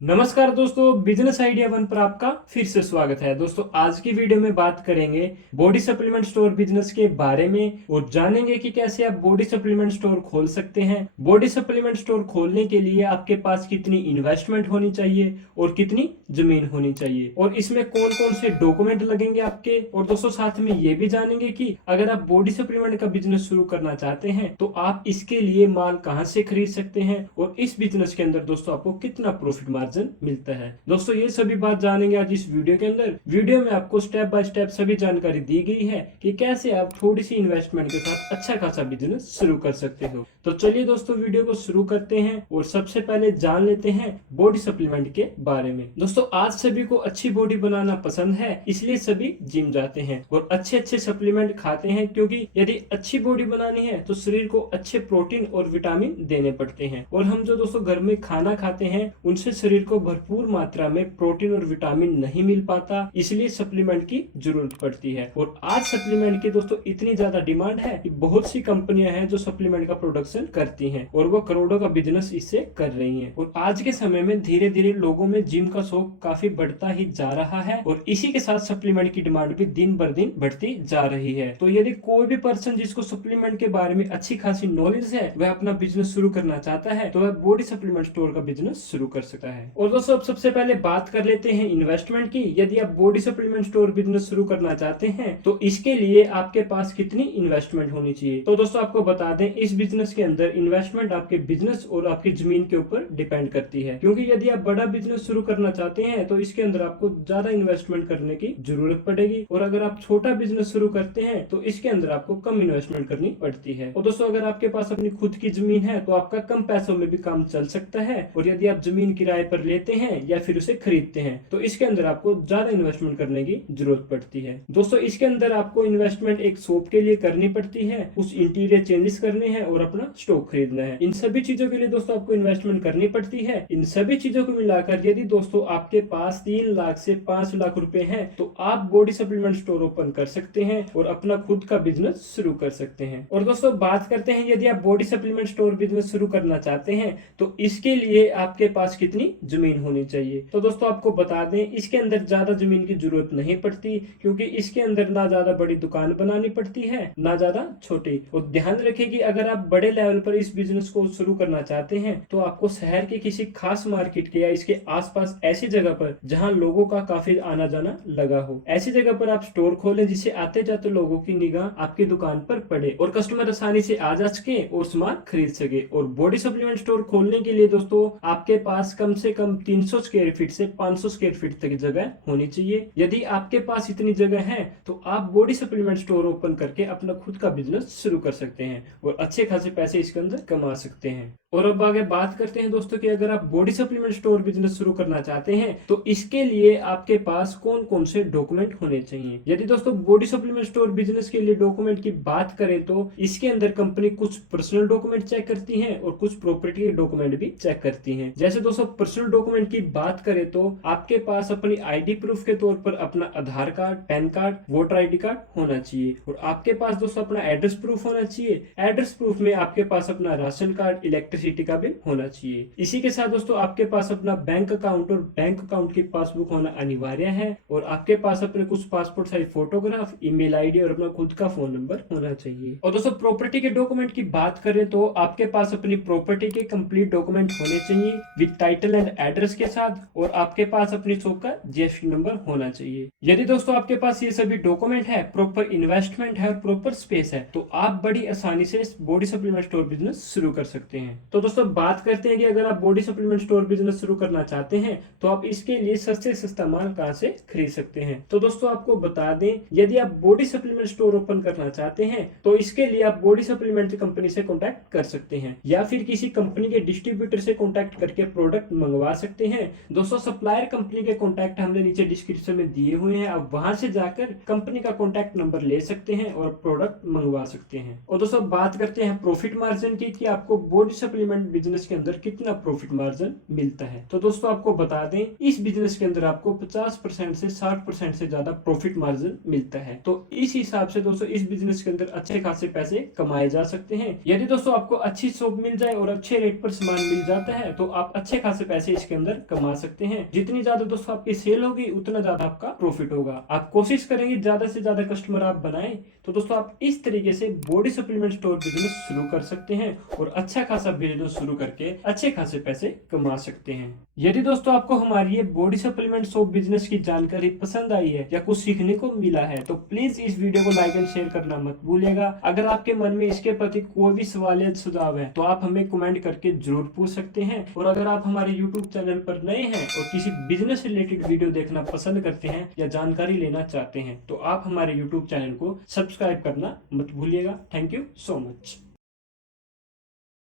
नमस्कार दोस्तों, business idea one पर आपका फिर से स्वागत है। दोस्तों आज की वीडियो में बात करेंगे बॉडी सप्लीमेंट स्टोर बिजनेस के बारे में और जानेंगे कि कैसे आप बॉडी सप्लीमेंट स्टोर खोल सकते हैं। बॉडी सप्लीमेंट स्टोर खोलने के लिए आपके पास कितनी इन्वेस्टमेंट होनी चाहिए और कितनी जमीन होनी चाहिए और इसमें कौन कौन से डॉक्यूमेंट लगेंगे आपके। और दोस्तों साथ में ये भी जानेंगे कि अगर आप बॉडी सप्लीमेंट का बिजनेस शुरू करना चाहते हैं तो आप इसके लिए माल कहाँ से खरीद सकते हैं और इस बिजनेस के अंदर दोस्तों आपको कितना प्रॉफिट मार्जिन मिलता है। दोस्तों ये सभी बात जानेंगे आज इस वीडियो के अंदर। वीडियो में आपको स्टेप बाय स्टेप सभी जानकारी दी गई है कि कैसे आप थोड़ी सी इन्वेस्टमेंट के साथ अच्छा खासा बिजनेस शुरू कर सकते हो। तो चलिए दोस्तों वीडियो को शुरू करते हैं और सबसे पहले जान लेते हैं बॉडी सप्लीमेंट के बारे में। दोस्तों आज सभी को अच्छी बॉडी बनाना पसंद है, इसलिए सभी जिम जाते हैं और अच्छे अच्छे सप्लीमेंट खाते हैं, क्योंकि यदि अच्छी बॉडी बनानी है तो शरीर को अच्छे प्रोटीन और विटामिन देने पड़ते हैं। और हम जो दोस्तों घर में खाना खाते हैं उनसे शरीर को भरपूर मात्रा में प्रोटीन और विटामिन नहीं मिल पाता, इसलिए सप्लीमेंट की जरूरत पड़ती है। और आज सप्लीमेंट की दोस्तों इतनी ज्यादा डिमांड है कि बहुत सी कंपनियां हैं जो सप्लीमेंट का प्रोडक्शन करती हैं और वो करोड़ों का बिजनेस इससे कर रही हैं। और आज के समय में धीरे धीरे लोगों में जिम का शौक काफी बढ़ता ही जा रहा है और इसी के साथ सप्लीमेंट की डिमांड भी दिन बर दिन बढ़ती जा रही है। तो यदि कोई भी पर्सन जिसको सप्लीमेंट के बारे में अच्छी खासी नॉलेज है वह अपना बिजनेस शुरू करना चाहता है तो वह बॉडी सप्लीमेंट स्टोर का बिजनेस शुरू कर सकता है। और दोस्तों अब सबसे पहले बात कर लेते हैं इन्वेस्टमेंट की। यदि आप बॉडी सप्लीमेंट स्टोर बिजनेस शुरू करना चाहते हैं तो इसके लिए आपके पास कितनी इन्वेस्टमेंट होनी चाहिए। तो दोस्तों आपको बता दें इस बिजनेस के अंदर इन्वेस्टमेंट आपके बिजनेस और आपकी जमीन के ऊपर डिपेंड करती है, क्योंकि यदि आप बड़ा बिजनेस शुरू करना चाहते हैं तो इसके अंदर आपको ज्यादा इन्वेस्टमेंट करने की जरूरत पड़ेगी और अगर आप छोटा बिजनेस शुरू करते हैं तो इसके अंदर आपको कम इन्वेस्टमेंट करनी पड़ती है। और दोस्तों अगर आपके पास अपनी खुद की जमीन है तो आपका कम पैसों में भी काम चल सकता है और यदि आप जमीन किराए पर लेते हैं या फिर उसे खरीदते हैं तो इसके अंदर आपको ज्यादा इन्वेस्टमेंट करने की जरूरत पड़ती है। दोस्तों इसके अंदर आपको इन्वेस्टमेंट एक शॉप के लिए करनी पड़ती है, उस इंटीरियर चेंजेस करने हैं और अपना स्टॉक खरीदना है। इन सभी चीजों के लिए दोस्तों आपको इन्वेस्टमेंट करनी पड़ती है। इन सभी चीजों को मिलाकर यदि दोस्तों आपके पास 3 लाख से 5 लाख रुपए हैं तो आप बॉडी सप्लीमेंट स्टोर ओपन कर सकते हैं और अपना खुद का बिजनेस शुरू कर सकते हैं। और दोस्तों बात करते हैं यदि आप बॉडी सप्लीमेंट स्टोर बिजनेस शुरू करना चाहते हैं तो इसके लिए आपके पास कितनी जमीन होनी चाहिए। तो दोस्तों आपको बता दें इसके अंदर ज्यादा जमीन की जरूरत नहीं पड़ती, क्योंकि इसके अंदर ना ज्यादा बड़ी दुकान बनानी पड़ती है ना ज्यादा छोटी। और ध्यान रखें कि अगर आप बड़े लेवल पर इस बिजनेस को शुरू करना चाहते हैं तो आपको शहर के किसी खास मार्केट के या इसके आसपास ऐसी जगह पर जहां लोगों का काफी आना जाना लगा हो, ऐसी जगह पर आप स्टोर खोलें जिससे आते जाते लोगों की निगाह आपकी दुकान पर पड़े और कस्टमर आसानी से आ जा सके और सामान खरीद सके। और बॉडी सप्लीमेंट स्टोर खोलने के लिए दोस्तों आपके पास कम से कम 300 स्क्वायर फीट से 500 स्क्वायर फीट तक जगह होनी चाहिए। यदि आपके पास इतनी जगह है तो आप बॉडी सप्लीमेंट स्टोर ओपन करके अपना खुद का बिजनेस शुरू कर सकते हैं और अच्छे खासे पैसे इसके अंदर कमा सकते हैं। और अब आगे बात करते हैं दोस्तों कि अगर आप बॉडी सप्लीमेंट स्टोर बिजनेस शुरू करना चाहते हैं तो इसके लिए आपके पास कौन कौन से डॉक्यूमेंट होने चाहिए। यदि दोस्तों बॉडी सप्लीमेंट स्टोर बिजनेस के लिए डॉक्यूमेंट की बात करें तो इसके अंदर कंपनी कुछ पर्सनल डॉक्यूमेंट चेक करती है और कुछ प्रॉपर्टी के डॉक्यूमेंट भी चेक करती है। जैसे दोस्तों पर्सनल डॉक्यूमेंट की बात करें तो आपके पास अपनी आईडी प्रूफ के तौर पर अपना Aadhaar card, PAN card, voter ID card होना चाहिए और आपके पास दोस्तों अपना एड्रेस प्रूफ होना चाहिए। एड्रेस प्रूफ में आपके पास अपना राशन कार्ड, इलेक्ट्रिसिटी का बिल होना चाहिए। इसी के साथ दोस्तों आपके पास अपना बैंक अकाउंट और बैंक अकाउंट की पासबुक होना अनिवार्य है और आपके पास अपने कुछ passport size photograph, email ID और अपना खुद का फोन नंबर होना चाहिए। और दोस्तों प्रॉपर्टी के डॉक्यूमेंट की बात करें तो आपके पास अपनी प्रॉपर्टी के कंप्लीट डॉक्यूमेंट होने चाहिए विद टाइटल एंड एड्रेस के साथ और आपके पास अपनी शॉप का जीएसटी नंबर होना चाहिए। यदि दोस्तों आपके पास ये सभी डॉक्यूमेंट है, प्रॉपर इन्वेस्टमेंट है और प्रॉपर स्पेस है तो आप बड़ी आसानी से बॉडी सप्लीमेंट स्टोर बिजनेस शुरू कर सकते हैं। तो दोस्तों बात करते हैं कि अगर आप बॉडी सप्लीमेंट स्टोर बिजनेस शुरू करना चाहते हैं तो आप इसके लिए सस्ते सस्ता माल कहां से खरीद सकते हैं। तो दोस्तों आपको बता दें यदि आप बॉडी सप्लीमेंट स्टोर ओपन करना चाहते हैं तो इसके लिए आप बॉडी सप्लीमेंट कंपनी से कॉन्टैक्ट कर सकते हैं या फिर किसी कंपनी के डिस्ट्रीब्यूटर से कॉन्टैक्ट करके प्रोडक्ट मंगवा सकते हैं। दोस्तों सप्लायर कंपनी के कॉन्टैक्ट हमने नीचे डिस्क्रिप्शन में दिए हुए हैं, आप वहां से जाकर कंपनी का कॉन्टैक्ट नंबर ले सकते हैं और प्रोडक्ट मंगवा सकते हैं। और दोस्तों बात करते हैं प्रॉफिट मार्जिन की कि आपको बॉडी सप्लीमेंट बिजनेस के अंदर कितना प्रॉफिट मार्जिन मिलता है। तो दोस्तों आपको बता दें, इस बिजनेस के अंदर आपको 50% से 60% से ज्यादा प्रॉफिट मार्जिन मिलता है। तो इस हिसाब से दोस्तों इस बिजनेस के अंदर अच्छे खासे पैसे कमाए जा सकते हैं। यदि दोस्तों आपको अच्छी शॉप मिल जाए और अच्छे रेट पर सामान मिल जाता है तो आप अच्छे खासे पैसे इसके अंदर कमा सकते हैं। जितनी ज्यादा दोस्तों आपकी सेल होगी उतना ज्यादा आपका प्रॉफिट होगा। आप कोशिश करेंगे ज्यादा से ज्यादा कस्टमर आप बनाएं, तो दोस्तों आप इस तरीके से बॉडी सप्लीमेंट स्टोर बिजनेस शुरू कर सकते हैं और अच्छा खासा बिजनेस शुरू करके अच्छे खासे पैसे कमा सकते हैं। यदि दोस्तों आपको हमारी ये बॉडी सप्लीमेंट शॉप बिजनेस की जानकारी पसंद आई है या कुछ सीखने को मिला है तो प्लीज इस वीडियो को लाइक एंड शेयर करना मत भूलिएगा। अगर आपके मन में इसके प्रति कोई भी सवाल या सुझाव है तो आप हमें कमेंट करके जरूर पूछ सकते हैं। और अगर आप हमारे यूट्यूब चैनल पर नए हैं और किसी बिजनेस रिलेटेड वीडियो देखना पसंद करते हैं या जानकारी लेना चाहते हैं तो आप हमारे यूट्यूब चैनल को सब्सक्राइब करना मत भूलिएगा। Thank you so much.